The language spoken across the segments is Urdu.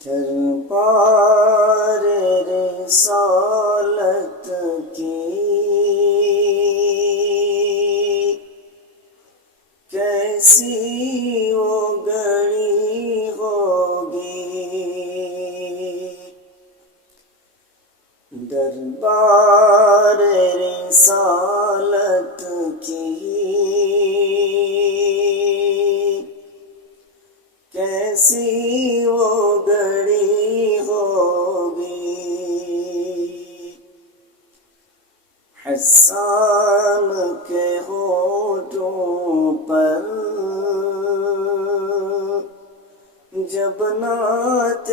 دربار رسالت کی کیسی وہ گھڑی ہوگی، دربار رسالت کی کیسی وہ گھڑی ہوگی۔ حسان کے ہونٹوں پر جب نعت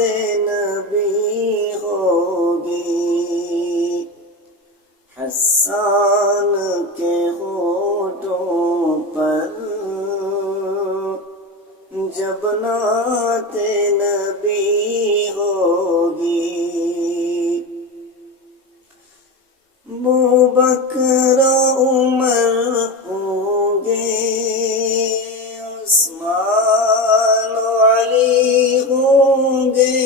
نبی ہوگی، حسان کے ہونٹوں پر جب نعت نبی ہوگی۔ ابوبکر عمر ہوں گے، عثمان و علی ہوں گے،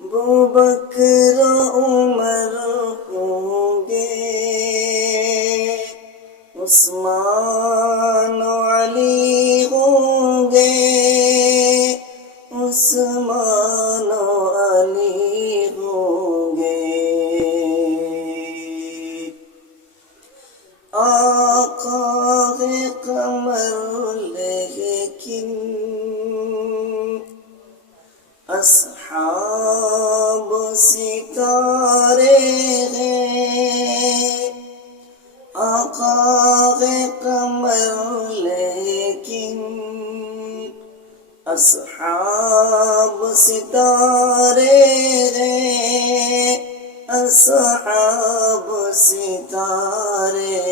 ابوبکر عمر ہوں گے، عثمان و علی ہوں گے، عثمان و علی ہوں گے۔ آقا قمر لیکن اصحاب ستارے ہیں، آقا قمر لیکن اصحاب ستارے ہیں، اصحاب ستارے